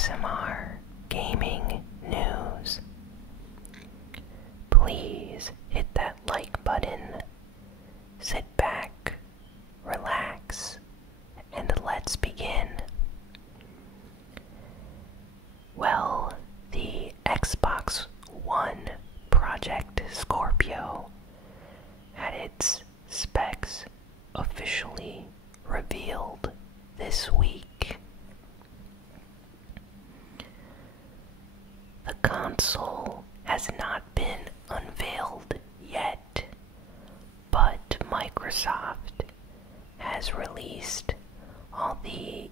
ASMR gaming news. Please hit that like button, sit back, relax, and let's begin. Well, the Xbox One Project Scorpio had its specs officially revealed this week. The console has not been unveiled yet, but Microsoft has released all the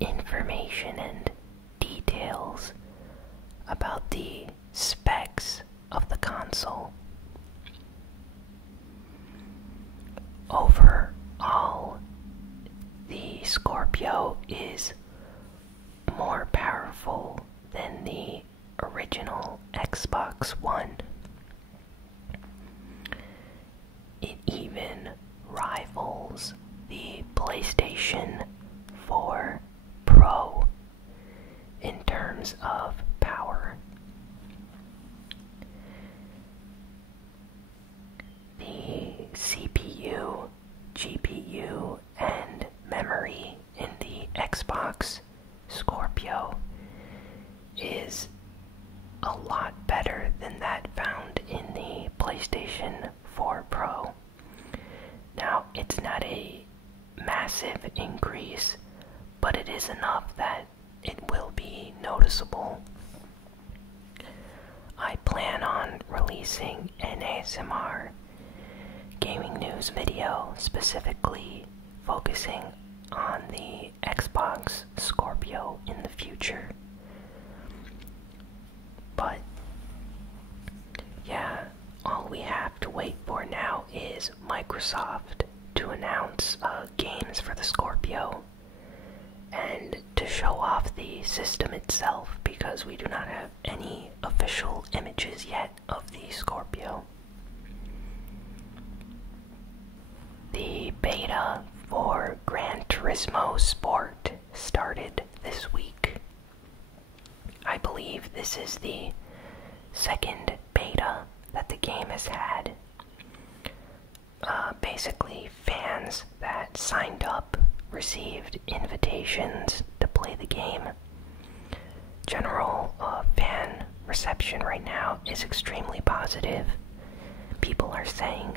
information and details about the specs of the console. Overall, the Scorpio is more powerful than the original Xbox One. It even rivals the PlayStation 4 Pro in terms of power. The CPU, GPU, and memory in the Xbox Scorpio is a lot better than that found in the PlayStation 4 Pro. Now, it's not a massive increase, but it is enough that it will be noticeable. I plan on releasing an ASMR gaming news video specifically focusing on the Xbox Scorpio in the future. But yeah, all we have to wait for now is Microsoft to announce games for the Scorpio and to show off the system itself, because we do not have any official images yet of the Scorpio. The beta for Gran Turismo Sport started this week. I believe this is the second beta that the game has had. Basically, fans that signed up received invitations to play the game. General fan reception right now is extremely positive. People are saying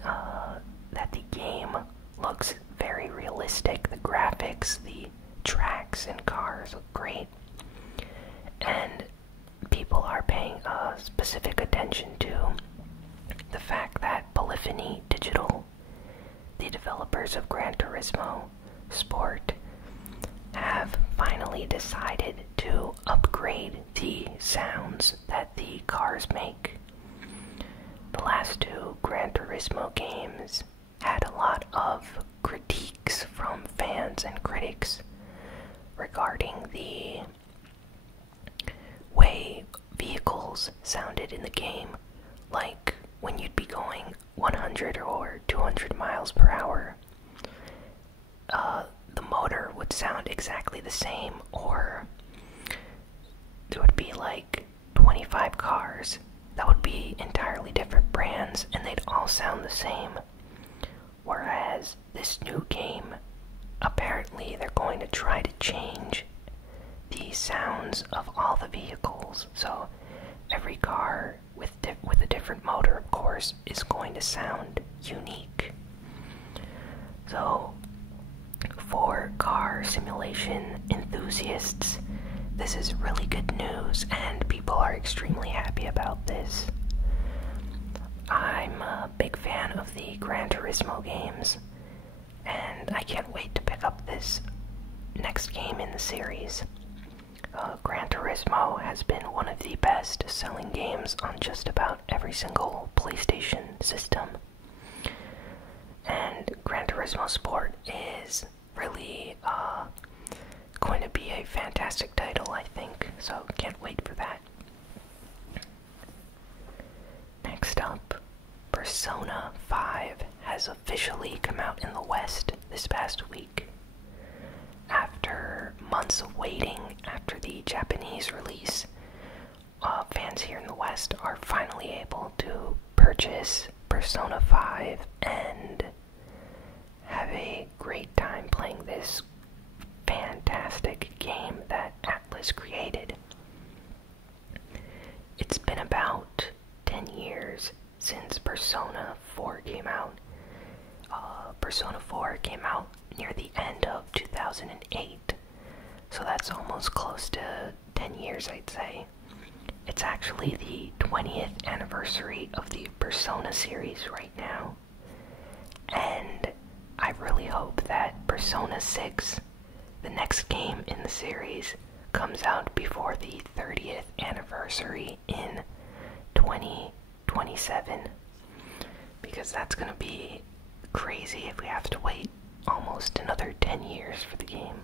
that the game looks very realistic. The graphics, the tracks and cars look great. And people are paying specific attention to the fact that Polyphony Digital, the developers of Gran Turismo Sport, have finally decided to upgrade the sounds that the cars make. The last two Gran Turismo games had a lot of critiques from fans and critics regarding the way vehicles sounded in the game, like when you'd be going 100 or 200 miles per hour. The motor would sound exactly the same, or there would be like 25 cars that would be entirely different brands and they'd all sound the same. Whereas this new game, apparently they're going to try to change the sounds of all the vehicles. So every car with a different motor, of course, is going to sound unique. So for car simulation enthusiasts, this is really good news, and people are extremely happy about this. I'm a big fan of the Gran Turismo games, and I can't wait to pick up this next game in the series. Gran Turismo has been one of the best selling games on just about every single PlayStation system. And Gran Turismo Sport is really going to be a fantastic title, I think, so can't wait for that. Next up, Persona 5 has officially come out in the West this past week. After months of waiting, after the Japanese Persona 4 came out. Persona 4 came out near the end of 2008, so that's almost close to 10 years, I'd say. It's actually the 20th anniversary of the Persona series right now, and I really hope that Persona 6, the next game in the series, comes out before the 30th anniversary in 2027, because that's gonna be crazy if we have to wait almost another 10 years for the game.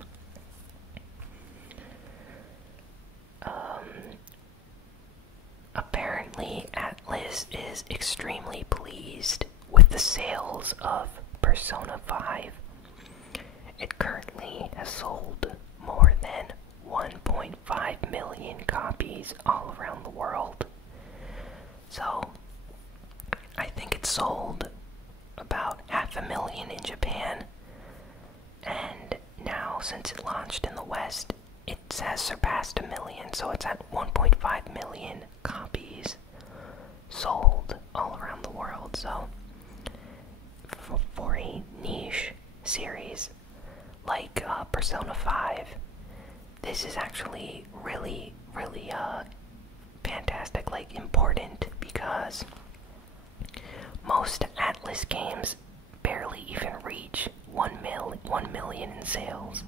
Apparently, Atlas is extremely pleased with the sales of Persona 5. It currently has sold more than 1.5 million copies all around the world. So, I think it sold about 500,000 in Japan, and now since it launched in the West, it has surpassed 1 million, so it's at 1.5 million copies sold all around the world. So for a niche series like Persona 5, this is actually really fantastic, like important, because most Atlas games barely even reach 1 million in sales.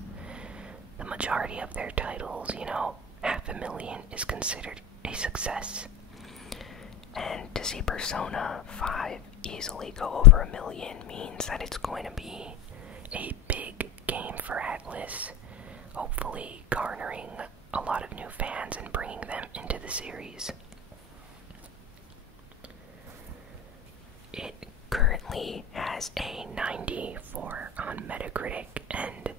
The majority of their titles, 500,000 is considered a success. And to see Persona 5 easily go over 1 million means that it's going to be a big game for Atlas, hopefully garnering a lot of new fans and bringing them into the series. It currently has a 94 on Metacritic, and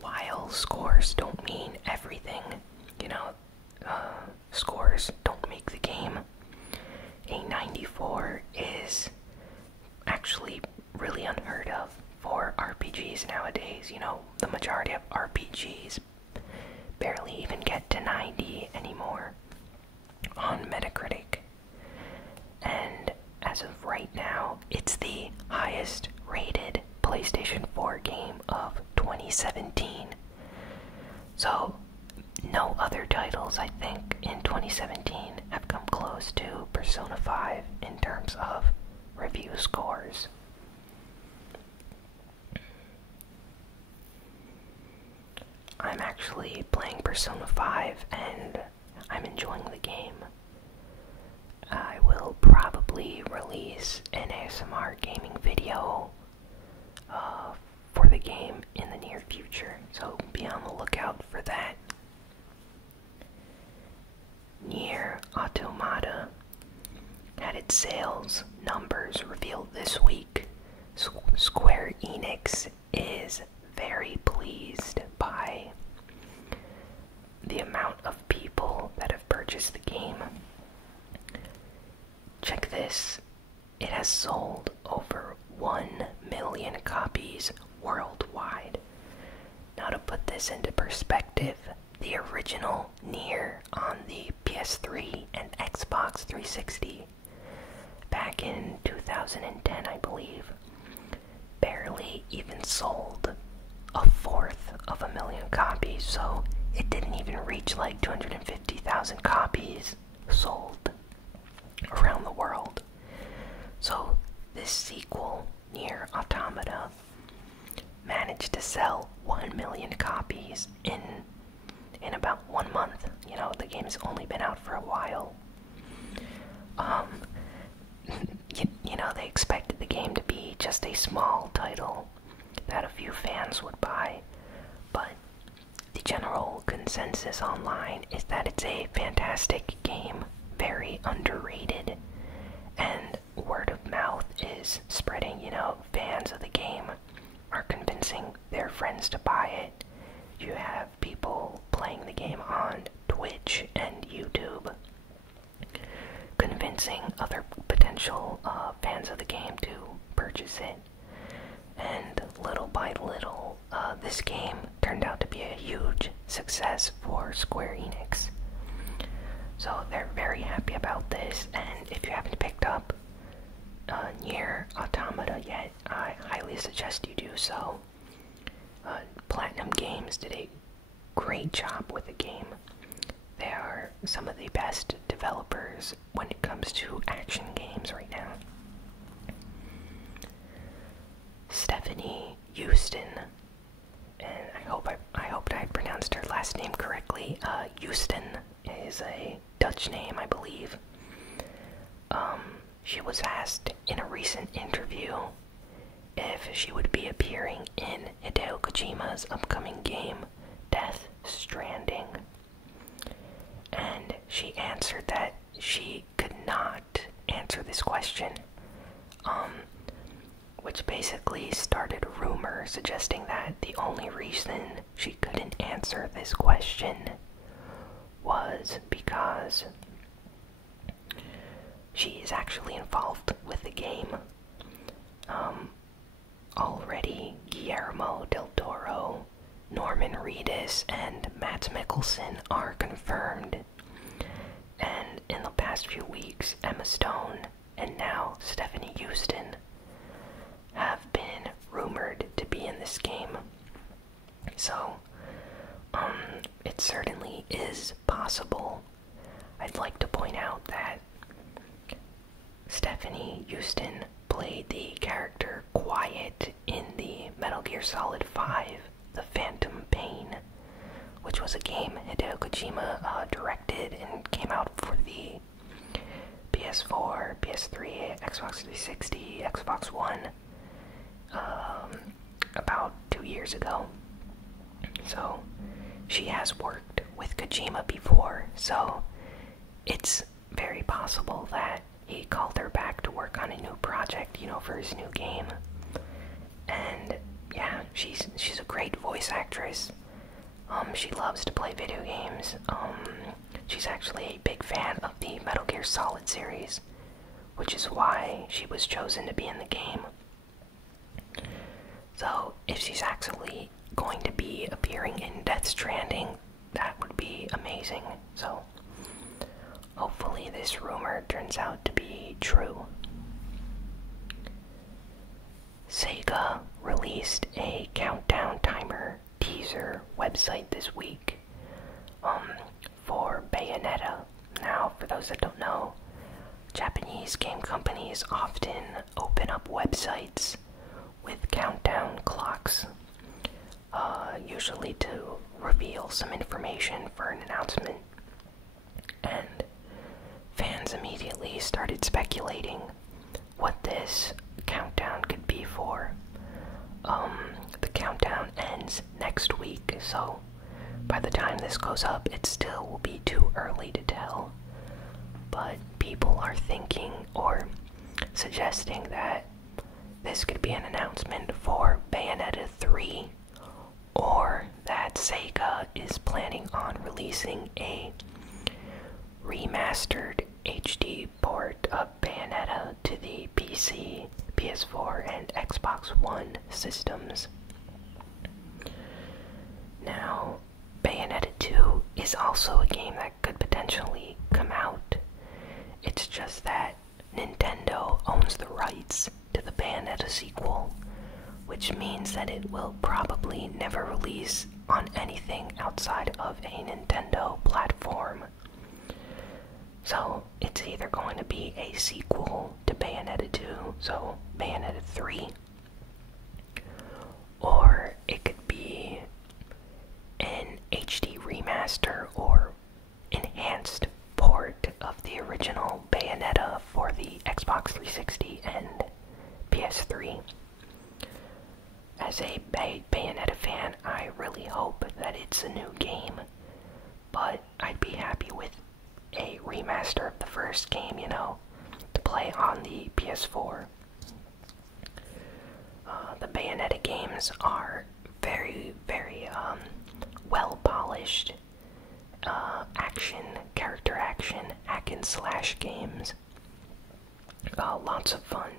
while scores don't mean everything, scores don't make the game, a 94 is actually really unheard of for RPGs nowadays. The majority of RPGs barely even get to 90 anymore on Metacritic. And as of right now, it's the highest rated PlayStation 4 game of 2017. So, no other titles, I think, in 2017 have come close to Persona 5 in terms of review scores. I'm actually playing Persona 5 and I'm enjoying the game. I will probably release an ASMR gaming video for the game in the near future, so be on the lookout for that. Nier Automata had its sales numbers revealed this week. Square Enix is very pleased by the amount of people that have purchased the game. Check this. It has sold over 1 million copies worldwide. Now, to put this into perspective, the original Nier on the PS3 and Xbox 360 back in 2010, I believe, barely even sold 1/4 of a million copies, so it didn't even reach like 250,000 copies sold around the world. So this sequel, Nier Automata, managed to sell 1 million copies in about 1 month. The game's only been out for a while. They expected the game to be just a small title that a few fans would buy, but the general consensus online is that it's a fantastic game, very underrated, and word of mouth is spreading. Fans of the game are convincing their friends to buy it. You have people playing the game on Twitch and YouTube, convincing other potential fans of the game to purchase it. And little by little, this game turned out to be a huge success for Square Enix. So they're very happy about this, and if you haven't picked up Nier Automata yet, I highly suggest you do so. Platinum Games did a great job with the game. They are some of the best developers when it comes to action games right now. Stephanie Houston, and I hoped I pronounced her last name correctly. Houston is a Dutch name, I believe. She was asked in a recent interview if she would be appearing in Hideo Kojima's upcoming game, Death Stranding. And she answered that she could not answer this question, which basically started a rumor suggesting that the only reason she couldn't answer this question was because she is actually involved with the game. Already, Guillermo del Toro, Norman Reedus, and Mads Mikkelsen are confirmed. And in the past few weeks, Emma Stone and now Stephanie Houston have been rumored to be in this game. So, it certainly is possible. I'd like to point out that Stephanie Houston played the character Quiet in the Metal Gear Solid 5, The Phantom Pain, which was a game Hideo Kojima directed and came out for the PS4, PS3, Xbox 360, Xbox One, about 2 years ago. So, she has worked with Kojima before, so it's very possible that he called her back to work on a new project, for his new game. And yeah, she's a great voice actress. She loves to play video games. She's actually a big fan of the Metal Gear Solid series, which is why she was chosen to be in the game. So, if she's actually going to be appearing in Death Stranding, that would be amazing. So, hopefully this rumor turns out to be true. Sega released a countdown timer teaser website this week for Bayonetta. Now, for those that don't know, Japanese game companies often open up websites with countdown clocks, usually to reveal some information for an announcement. And fans immediately started speculating what this countdown could be for. The countdown ends next week, so by the time this goes up, it still will be too early to tell. But people are thinking or suggesting that this could be an announcement for Bayonetta 3, or that Sega is planning on releasing a remastered HD port of Bayonetta to the PC, PS4, and Xbox One systems. Now, Bayonetta 2 is also a game that could potentially come out. It's just that Nintendo owns the rights to the Bayonetta sequel, which means that it will probably never release on anything outside of a Nintendo platform. So, it's either going to be a sequel to Bayonetta 2, so Bayonetta 3, or it could be an HD remaster or enhanced port of the original Bayonetta for the Xbox 360 and PS3. As a Bayonetta fan, I really hope that it's a new game, but I'd be happy with a remaster of the first game, to play on the PS4. The Bayonetta games are very, very well polished character action, hack and slash games. Lots of fun,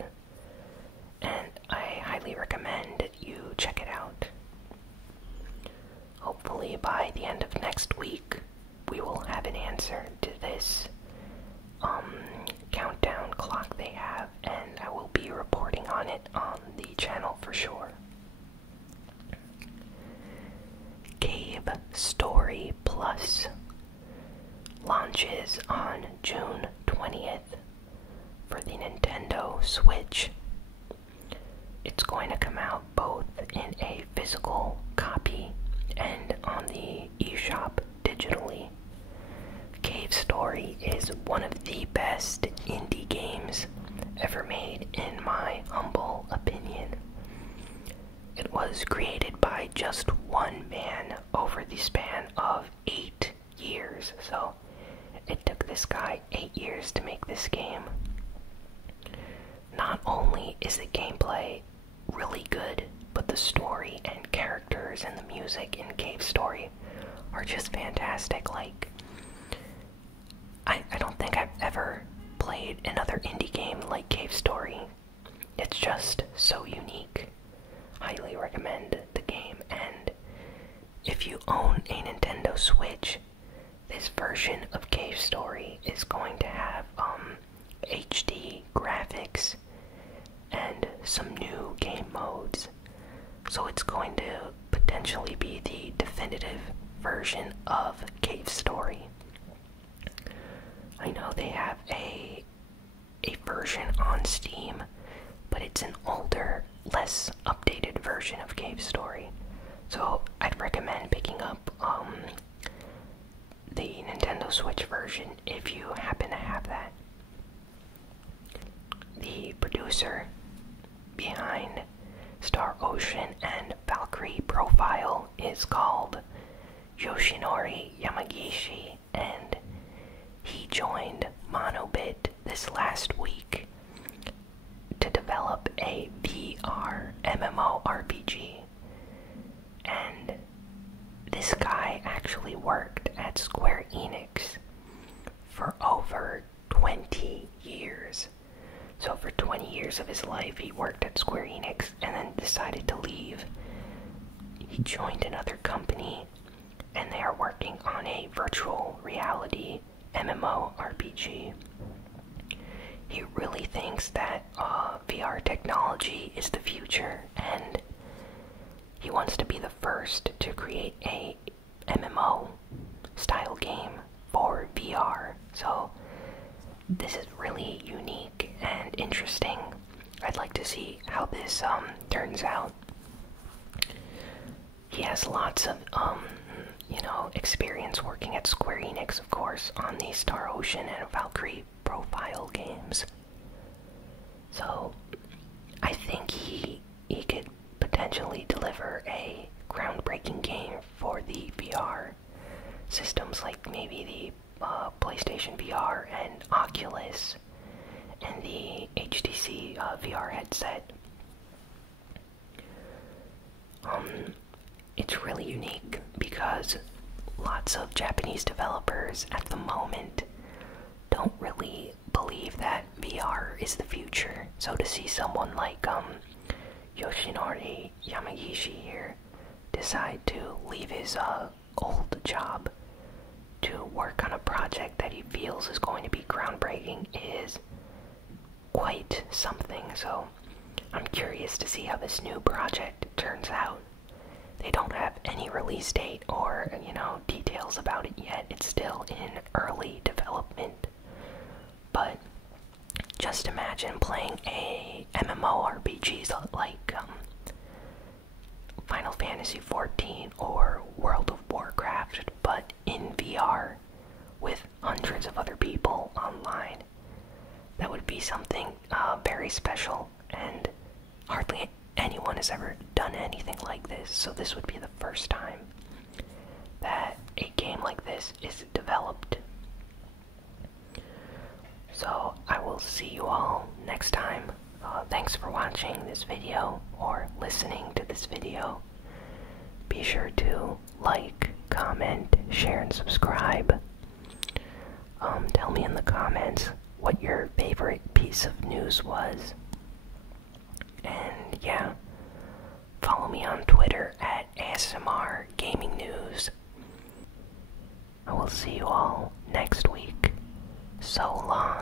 and I highly recommend you check it out. Hopefully by the end of next week, we will have an answer to this countdown clock they have, and I will be Plus launches on June 20th for the Nintendo Switch. It's going to come out both in a physical copy and on the eShop digitally. Cave Story is one of the best indie games ever made, in my humble opinion. It was created by just one man over the span of 8 years, so it took this guy 8 years to make this game. Not only is the gameplay really good, but the story and characters and the music in Cave Story are just fantastic. Like, I don't think I've ever played another indie game like Cave Story. It's just so unique. Highly recommend the game, and if you own a Nintendo Switch, this version of Cave Story is going to have HD graphics and some new game modes. So it's going to potentially be the definitive version of Cave Story. I know they have a version on Steam, but it's an older, less updated version of Cave Story. So I'd recommend picking up the Nintendo Switch version if you happen to have that. The producer behind Star Ocean and Valkyrie Profile is called Yoshinori Yamagishi, and he joined Monobit this last week to develop a VR MMORPG. And this guy actually worked at Square Enix for over 20 years. So for 20 years of his life, he worked at Square Enix and then decided to leave. He joined another company, and they are working on a virtual reality MMORPG. He really thinks that VR technology is the future, and he wants to be the first to create a MMO style game for VR. So this is really unique and interesting. I'd like to see how this turns out. He has lots of experience working at Square Enix, of course, on the Star Ocean and Valkyrie Profile games. So I think he could potentially deliver a groundbreaking game for the VR systems, like maybe the PlayStation VR and Oculus and the HTC VR headset. It's really unique because lots of Japanese developers at the moment don't really believe that VR is the future. So to see someone like Yoshinori Yamagishi here decide to leave his old job to work on a project that he feels is going to be groundbreaking is quite something. So I'm curious to see how this new project turns out. They don't have any release date or, details about it yet. It's still in early development. But just imagine playing a MMORPG like Final Fantasy XIV or World of Warcraft, but in VR with hundreds of other people online. That would be something very special, and hardly anyone has ever done anything like this, so this would be the first time that a game like this is developed. So I will see you all next time. Thanks for watching this video or listening to this video. Be sure to like, comment, share, and subscribe. Tell me in the comments what your favorite piece of news was. And yeah, follow me on Twitter at ASMR Gaming News. I will see you all next week. So long.